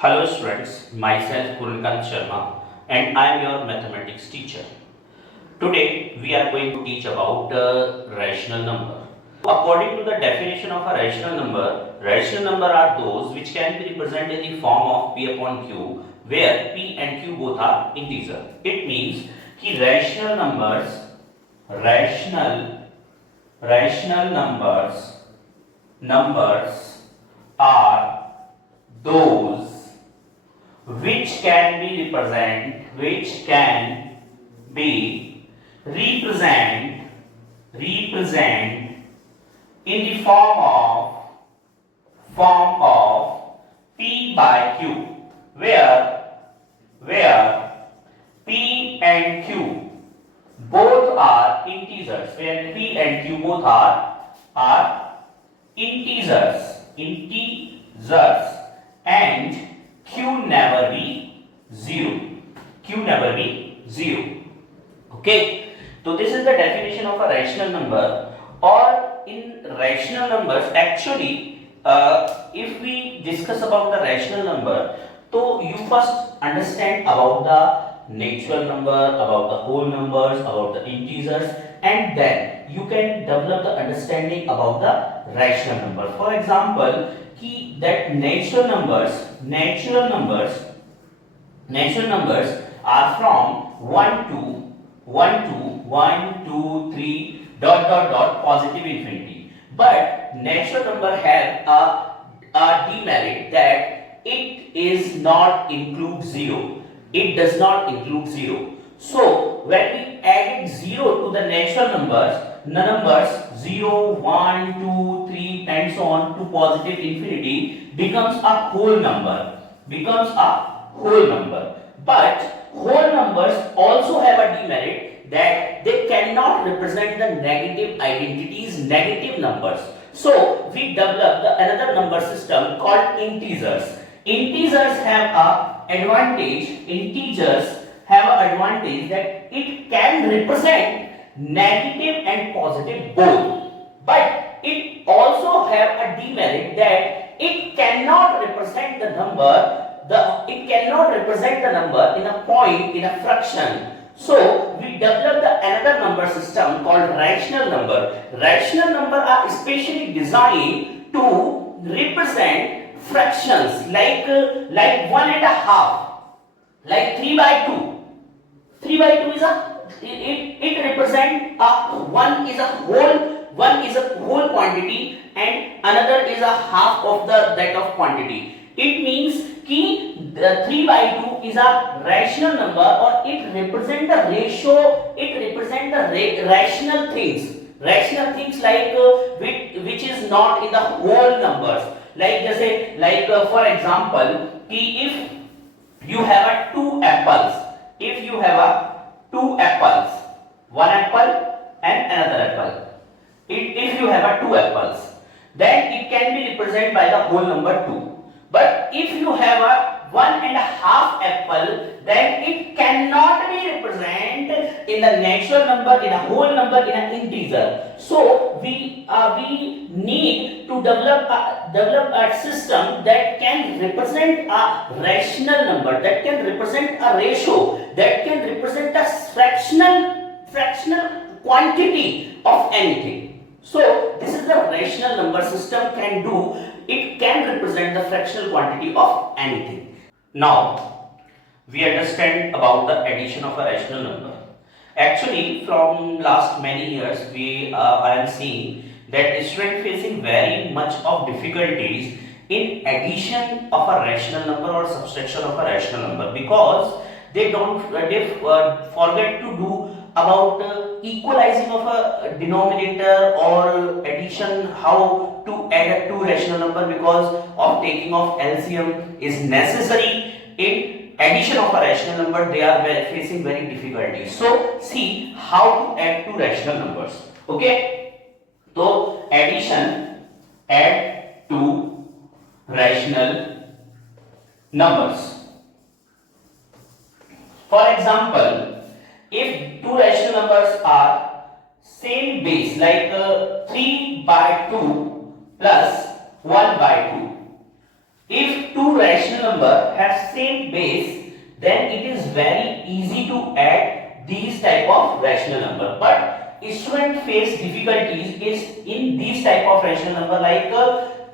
Hello students, myself Purnikant Sharma and I am your mathematics teacher. Today we are going to teach about rational number. According to the definition of a rational number are those which can be represented in the form of p upon q, where p and q both are integer. It means कि rational numbers are those which can be represent in the form of p by q, where p and q both are integers, and q never be zero. Okay, so this is the definition of a rational number. Or in rational numbers, actually, if we discuss about the rational number, so you first understand about the natural number, about the whole numbers, about the integers, and then you can develop the understanding about the rational number. For example, that natural numbers are from 1 to 3 dot positive infinity. But natural number have a demerit that it is not include zero. It does not include zero. So when we add zero to the natural numbers, the numbers 0, 1, 2, 3 and so on to positive infinity becomes a whole number. But whole numbers also have a demerit that they cannot represent the negative identities, negative numbers. So we developed another number system called integers. Integers have an advantage that it can represent negative and positive both. But it also have a demerit that it cannot represent the number in a point, in a fraction. So we developed another number system called rational number. Rational number are especially designed to represent fractions like 1.5, like 3 by 2. 3 by 2 is it represents one is a whole quantity and another is a half of that of quantity. It means the 3 by 2 is a rational number, or it represents the ratio, it represents the rational things like which is not in the whole numbers. Like for example, if you have two apples, one apple and another apple. If you have two apples, then it can be represented by the whole number 2. But if you have a 1.5 apple, then it cannot be represented in the natural number, in a whole number, in an integer. So we need to develop a system that can represent a rational number, that can represent a ratio, that can represent a fractional quantity of anything. So this is the rational number system can do. It can represent the fractional quantity of anything. Now we understand about the addition of a rational number. Actually, from last many years, I am seeing that students facing very much of difficulties in addition of a rational number or subtraction of a rational number, because they forget to do about equalizing of a denominator or addition, how to add two rational number, because of taking of LCM is necessary in addition of a rational number. They are facing very difficulties. So see how to add two rational numbers. Okay, so add two rational numbers. For example, if two rational numbers are same base, like 3 by 2 plus 1 by 2. If two two rational number have same base, then it is very easy to add these type of rational number. But student face difficulties is in these type of rational number like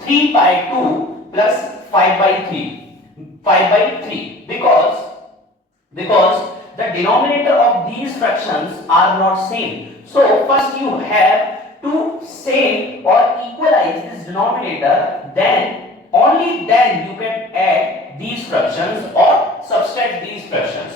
3 by 2 plus 5 by 3 because the denominator of these fractions are not same. So first you have to same or equalize this denominator, then only then you can add these fractions or subtract these fractions.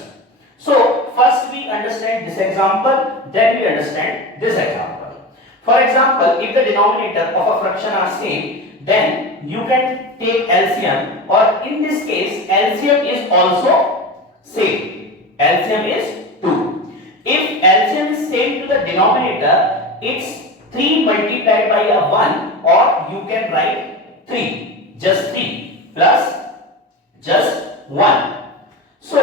So first we understand this example, then we understand this example. For example, if the denominator of a fraction are same, then you can take LCM, or in this case LCM is also same. LCM is 2. If LCM is same to the denominator, it's 3 multiplied by a 1, or you can write 3, just 3 plus just 1. So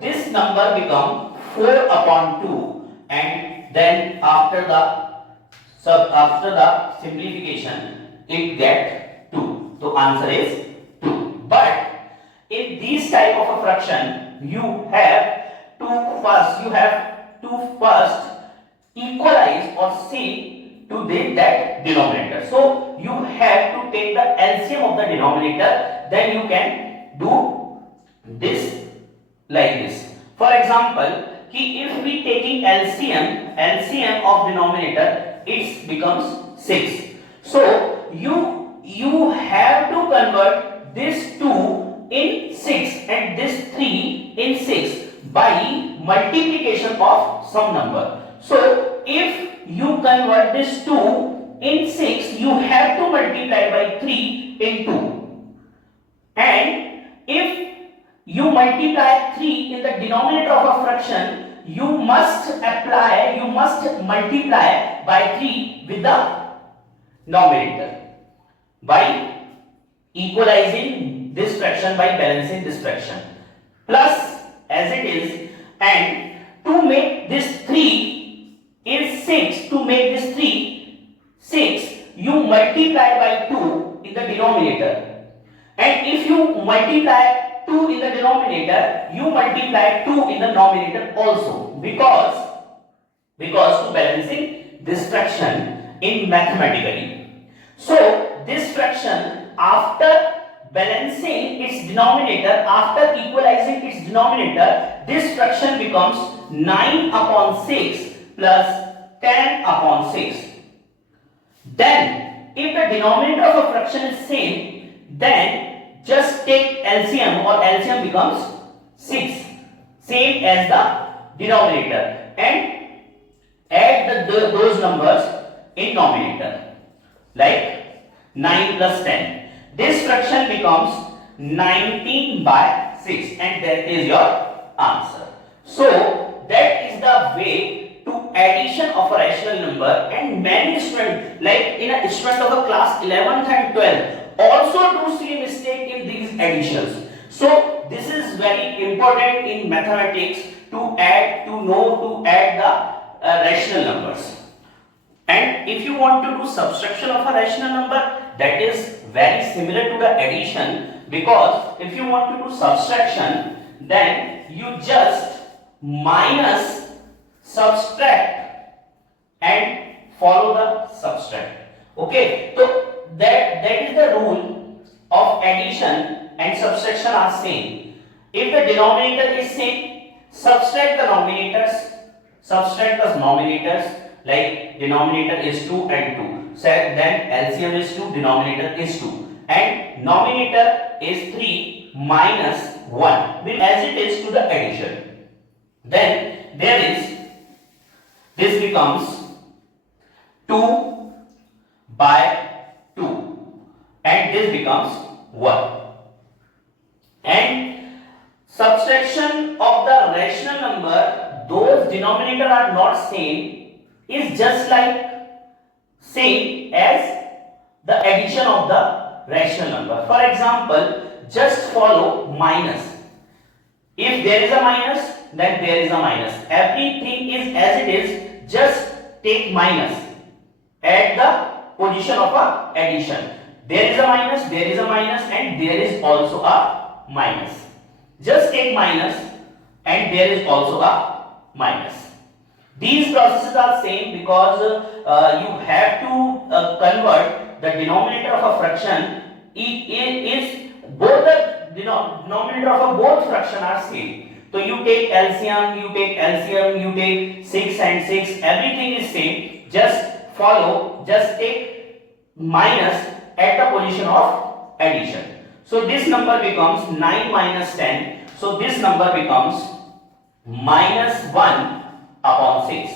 this number become 4 upon 2, and then after the simplification it get 2. So answer is 2. But in this type of a fraction you have to first equalize or see to that denominator. So you have to take the LCM of the denominator, then you can do this like this. For example, if we taking LCM of denominator, it becomes 6. So you have to convert this 2 in 6 and this 3 in 6 by multiplication of some number. So if you convert this 2 in 6, you have to multiply by 3 in 2. And if you multiply 3 in the denominator of a fraction, you must multiply by 3 with the numerator by equalizing this fraction, by balancing this fraction, plus as it is. And to make this 3 is 6, to make this 3 6, you multiply by 2 in the denominator, and if you multiply 2 in the denominator, you multiply 2 in the numerator also, because to balancing this fraction in mathematically. So this fraction, after balancing its denominator, after equalizing its denominator, this fraction becomes 9 upon 6 plus 10 upon 6. Then if the denominator of a fraction is same, then just take LCM, or LCM becomes 6, same as the denominator, and add those numbers in numerator, like 9 plus 10. This fraction becomes 19 by 6, and that is your answer. So that is the way to addition of a rational number, and many students, like in a student of a class 11th and 12th, also do see mistake in these additions. So this is very important in mathematics to add the rational numbers. And if you want to do subtraction of a rational number, that is very similar to the addition, because if you want to do subtraction, then you just minus, subtract, and follow the subtract. Okay, so that is the rule of addition and subtraction are same. If the denominator is same, subtract the denominators, like denominator is 2 and 2. So then LCM is 2, denominator is 2, and numerator is 3 minus 1, as it is to the addition. Then this becomes 2 by 2, and this becomes 1. And subtraction of the rational number, those denominator are not same, is just like same as the addition of the rational number. For example, just follow minus. If there is a minus, then there is a minus. Everything is as it is, just take minus at the position of a addition. There is a minus, and there is also a minus. Just take minus and there is also a minus. These processes are same because you have to convert the denominator of a fraction is both the denominator of a both fraction are same. So you take LCM, you take 6 and 6, everything is same. Just take minus at the position of addition. So this number becomes 9 minus 10. So this number becomes minus 1 upon 6.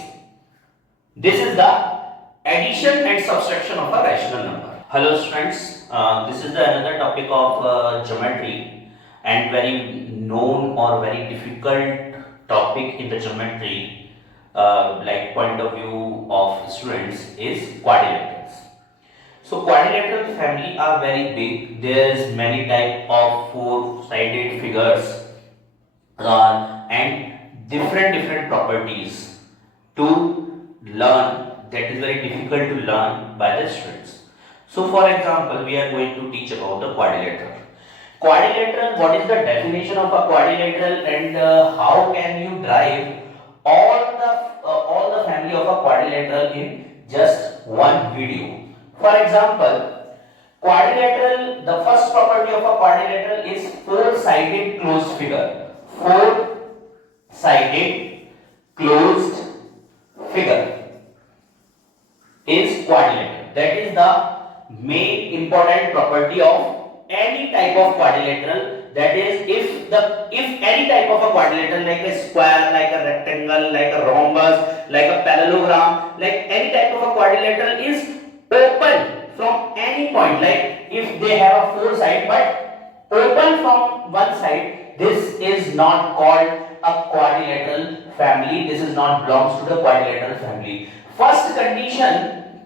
This is the addition and subtraction of a rational number. Hello students, this is another topic of geometry, and very known or very difficult topic in the geometry like point of view of students is quadrilaterals. So quadrilateral family are very big. There is many type of four-sided figures and different properties to learn, that is very difficult to learn by the students. So for example, we are going to teach about the quadrilateral. Quadrilateral, what is the definition of a quadrilateral, and how can you derive all the family of a quadrilateral in just one video. For example, quadrilateral, the first property of a quadrilateral is four-sided closed figure. Four-sided closed figure is quadrilateral. That is the main important property of any type of quadrilateral. That is, if any type of a quadrilateral, like a square, like a rectangle, like a rhombus, like a parallelogram, like any type of a quadrilateral is open from any point, like if they have a four side but open from one side, this is not called a quadrilateral family. This is not belongs to the quadrilateral family. First condition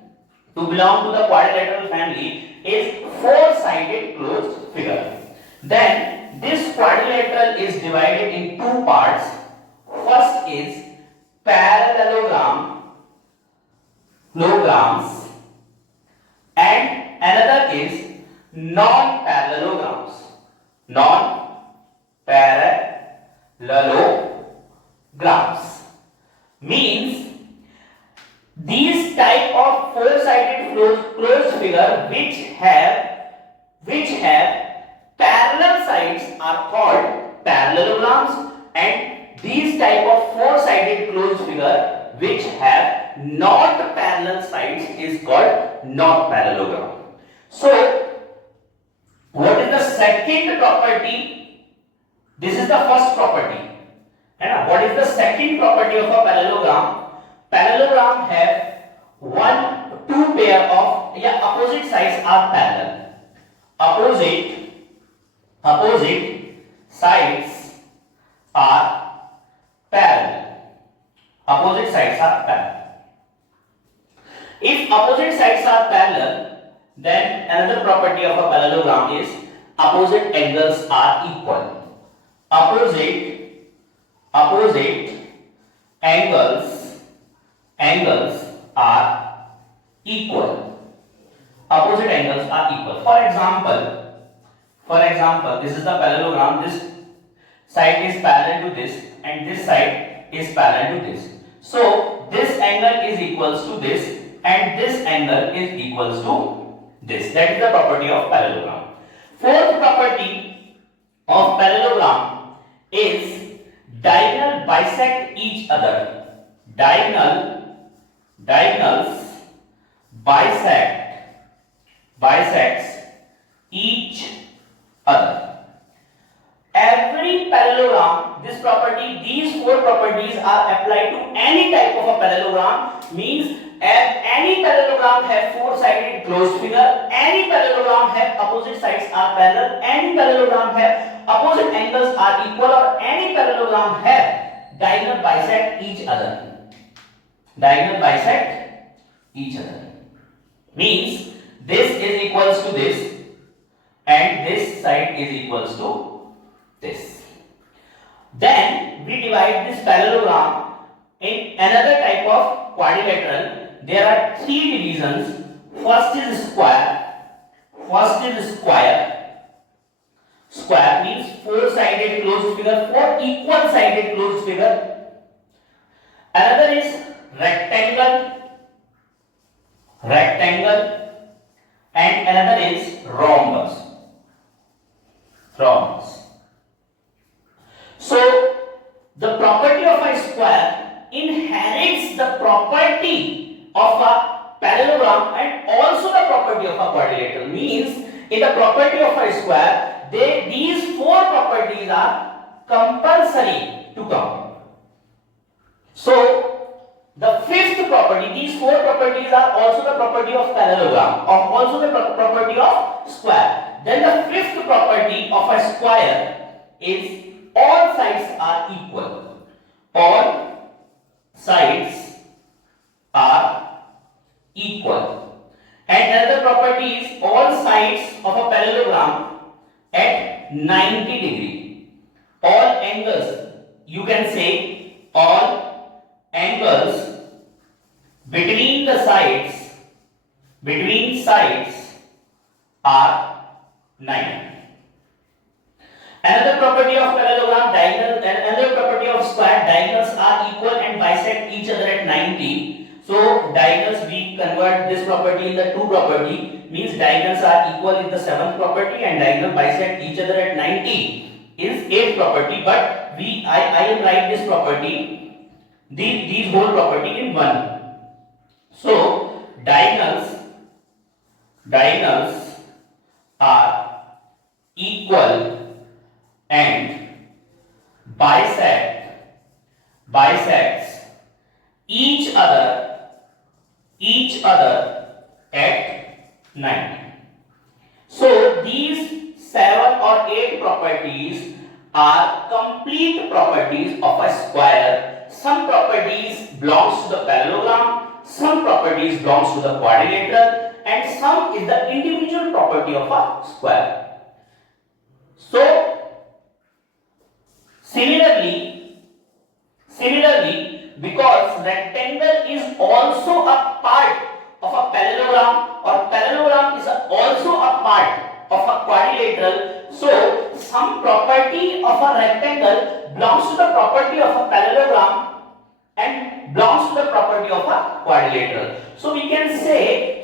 to belong to the quadrilateral family is four-sided closed figure. Then this quadrilateral is divided in two parts. First is parallelograms and another is non-parallelograms. Non-parallelograms means these type of four-sided closed figure which have parallel sides are called parallelograms, and these type of four-sided closed figure which have not parallel sides is called non-parallelogram. So what is the second property? This is the first property. What is the second property of a parallelogram? Parallelogram have two pair of opposite sides are parallel. Opposite sides are parallel. Opposite sides are parallel. If opposite sides are parallel, then another property of a parallelogram is opposite angles are equal. Opposite angles are equal. Opposite angles are equal. For example, this is the parallelogram. This side is parallel to this, and this side is parallel to this. So this angle is equals to this, and this angle is equals to this. That is the property of parallelogram. Fourth property of parallelogram is diagonal bisect each other. Diagonals bisects each other. Every parallelogram, these four properties are applied to any type of a parallelogram. Means any parallelogram have four-sided closed figure, any parallelogram have opposite sides are parallel, any parallelogram have opposite angles are equal, or any parallelogram have diagonal bisect each other. Diagonal bisect each other means this is equals to this and this side is equals to this. Then we divide this parallelogram in another type of quadrilateral. There are three divisions. First is square, Square means four-sided closed figure, four equal-sided closed figure. Another is rectangle, and another is rhombus. So the property of a square inherits the property of a parallelogram and also the property of a quadrilateral. Means in the property of a square, these four properties are compulsory to come. So the fifth property, these four properties are also the property of parallelogram, also the property of square. Then the fifth property of a square is all sides are equal. All sides are equal. And another property is all sides of a parallelogram at 90 degree. All angles, you can say all angles between sides are 90. Another property of parallelogram, another property of square, diagonals are equal and bisect each other at 90. So diagonals, we convert this property in the two property, means diagonals are equal in the seventh property and diagonal bisect each other at 90 is eighth property. But I will write this property, these whole property in one. So diagonals are equal and bisects each other at 90. So these 7 or 8 properties are complete properties of a square. Some properties belongs to the parallelogram, some properties belongs to the quadrilateral, and some is the individual property of a square. So Similarly, because rectangle is also a part of a parallelogram or parallelogram is also a part of a quadrilateral, so some property of a rectangle belongs to the property of a parallelogram and belongs to the property of a quadrilateral. So we can say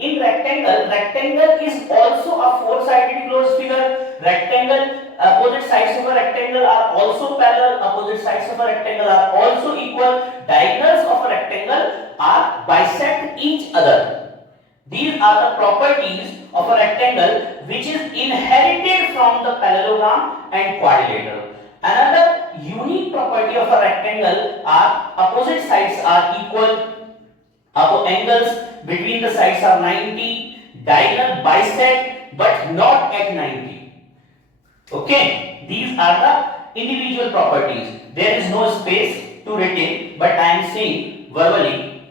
in rectangle is also a four-sided closed figure. Rectangle, opposite sides of a rectangle are also parallel, opposite sides of a rectangle are also equal, diagonals of a rectangle are bisect each other. These are the properties of a rectangle which is inherited from the parallelogram and quadrilateral. Another unique property of a rectangle are opposite sides are equal, angles between the sides are 90, diagonal bisect but not at 90. Okay, these are the individual properties. There is no space to written, but I am saying verbally.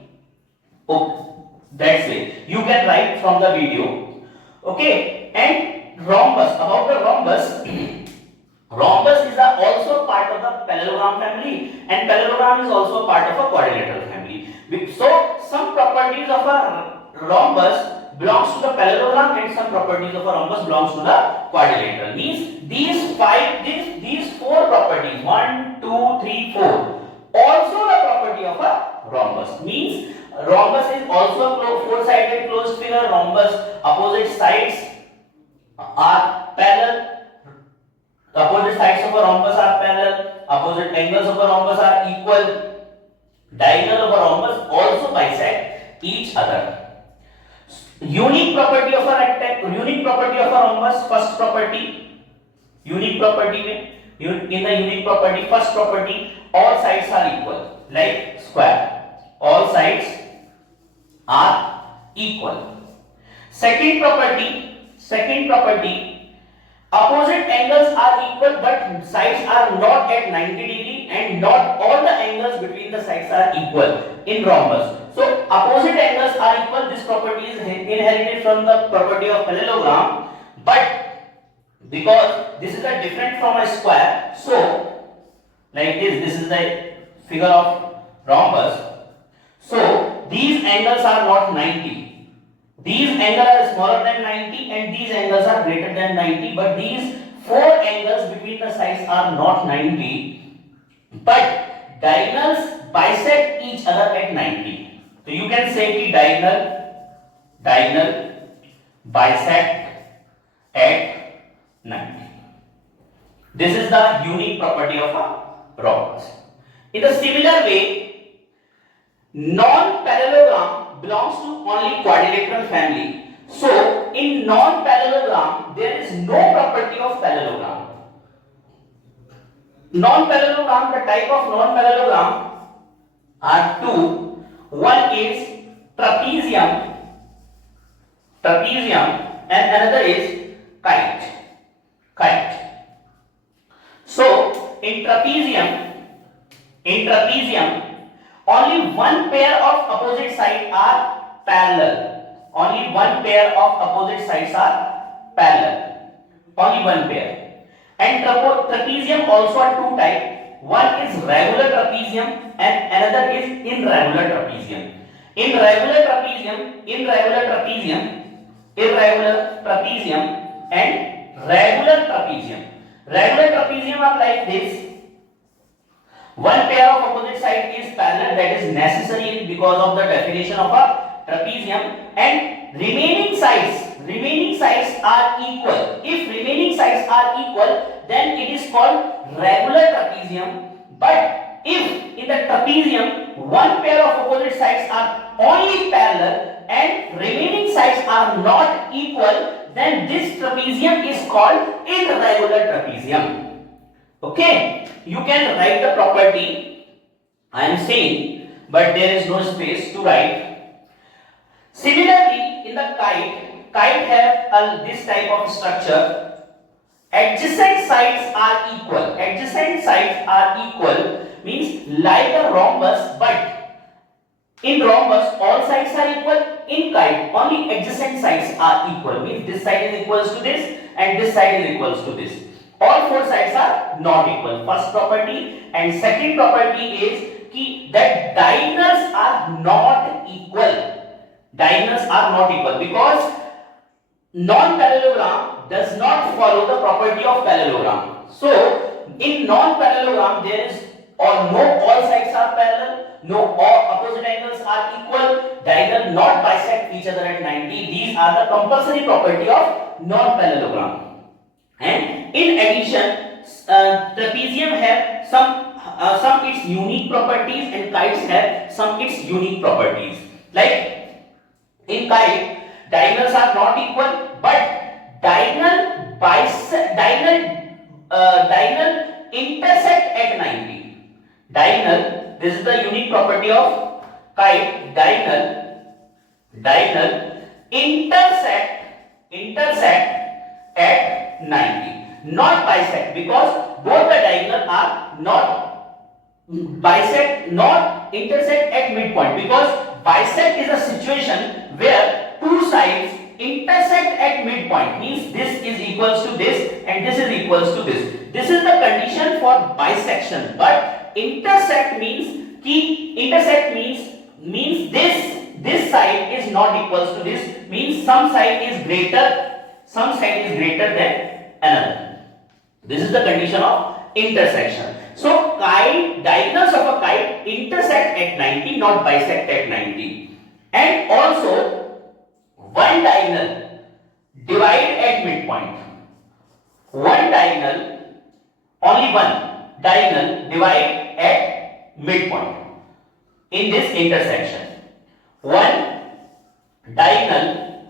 Oh, that's it. You can write from the video. Okay, and rhombus. About the rhombus. Rhombus is also part of the parallelogram family, and parallelogram is also part of a quadrilateral family. So some properties of a rhombus belongs to the parallelogram and some properties of a rhombus belongs to the quadrilateral. Means these four properties 1, 2, 3, 4 also the property of a rhombus. Means rhombus is also a four-sided closed figure. Rhombus opposite sides are parallel. Opposite sides of a rhombus are parallel. Opposite angles of a rhombus are equal. Diagonal of a rhombus also bisect each other. Unique property of a rectangle, unique property of a rhombus, first property, unique property in the unique property, first property, all sides are equal, like square, all sides are equal. Second property, opposite angles are equal but sides are not at 90 degree and not all the angles between the sides are equal in rhombus. So opposite angles are equal. This property is inherited from the property of parallelogram, but because this is a different from a square, so like this is the figure of rhombus. So these angles are not 90. these angles are smaller than 90 and these angles are greater than 90, but these four angles between the sides are not 90, but diagonals bisect each other at 90. So you can say that diagonal bisect at 90. This is the unique property of a rhombus. In a similar way, non-parallelogram belongs to only quadrilateral family. So, in non-parallelogram, there is no property of parallelogram. Non-parallelogram, the type of non-parallelogram are two. One is trapezium, and another is kite. So, in trapezium, only one pair of opposite sides are parallel. Only one pair of opposite sides are parallel. Only one pair. And trapezium also are two types. One is regular trapezium and another is irregular trapezium. Irregular trapezium and regular trapezium. Regular trapezium are like this. One pair of opposite side is parallel, that is necessary because of the definition of a trapezium, and remaining sides are equal. If remaining sides are equal, then it is called regular trapezium. But if in the trapezium one pair of opposite sides are only parallel and remaining sides are not equal, then this trapezium is called irregular trapezium. Okay, you can write the property I am saying, but there is no space to write. Similarly, in the kite have this type of structure. Adjacent sides are equal. Adjacent sides are equal means like a rhombus, but in rhombus all sides are equal. In kite only adjacent sides are equal, means this side is equals to this and this side is equals to this. All four sides are not equal. First property, and second property is that diagonals are not equal. Diagonals are not equal because non-parallelogram does not follow the property of parallelogram. So in non-parallelogram there is all sides are parallel, no all opposite angles are equal, diagonal not bisect each other at 90. These are the compulsory property of non-parallelogram. And in addition, trapezium have some its unique properties and kites have some its unique properties. Like in kite, diagonals are not equal, but diagonal intersect at 90. Diagonal, this is the unique property of kite. Diagonal intersect at 90, not bisect, because both the diagonal are not intersect at midpoint, because bisect is a situation where two sides intersect at midpoint, means this is equals to this and this is equals to this. This is the condition for bisection. But intersect means this side is not equals to this, means some side is greater than another. This is the condition of intersection. So diagonals of a kite intersect at 90, not bisect at 90. And also one diagonal divide at midpoint. Only one diagonal divide at midpoint in this intersection. One diagonal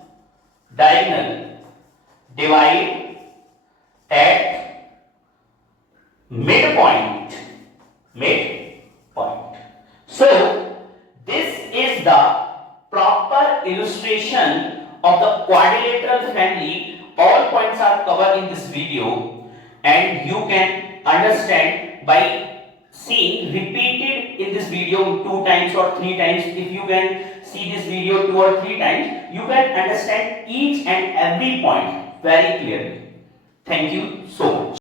divide at midpoint. So this is the proper illustration of the quadrilateral family. All points are covered in this video, and you can understand by seeing repeated in this video 2 times or 3 times. If you can see this video 2 or 3 times, you can understand each and every point very clearly. Thank you so much.